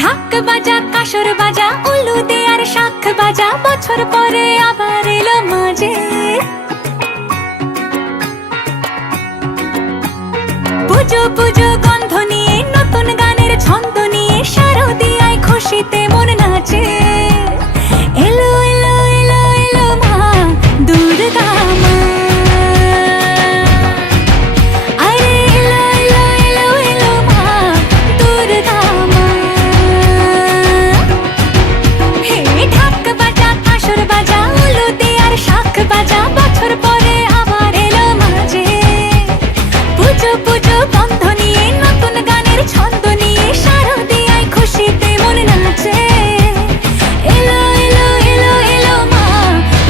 ঢাক বাজা কাসর বাজা উলু দে আর শাখ বাজা, বছর পরে আবার এলো মাঝে। পুজো পুজো গন্ধ নিয়ে নতুন গানের ছন্দ নিয়ে শারদিয়ায় খুশিতে মন নাচে। এলো এলো এলো এলো মা দুর্গা মা, আরে এলো এলো এলো এলো মা দুর্গা মা। হে ঢাক বাজা কাসর বাজা উলু দে আর শাখ বাজা, বছর পরে আবার এলো মাঝে। পুজো পুজো গন্ধ নিয়ে নতুন গানের ছন্দ নিয়ে শারদিয়ায় খুশিতে মন নাচে। এলো এলো এলো এলো মা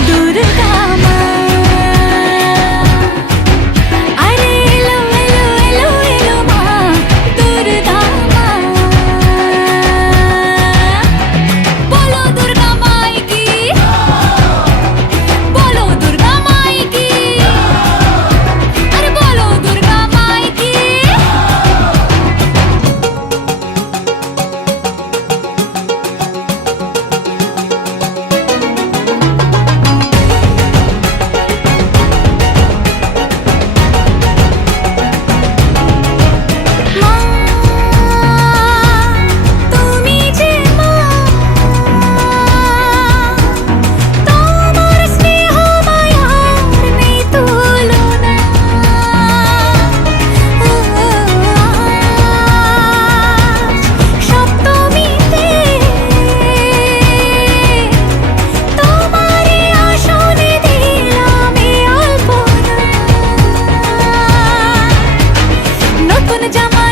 দুর্গা মা, আরে এলো এলো এলো এলো মা দুর্গা মা। বলো দুর্গা মাই কি, বলো দুর্গা মাই কি, আরে বলো দুর্গা মাই কি। মা তুমি যে মা, তোমার স্নেহ মায়ার নেই তুলনা। সপ্তমীতে তোমারে আসনে দিলাম এই আলপনা। নতুন জামা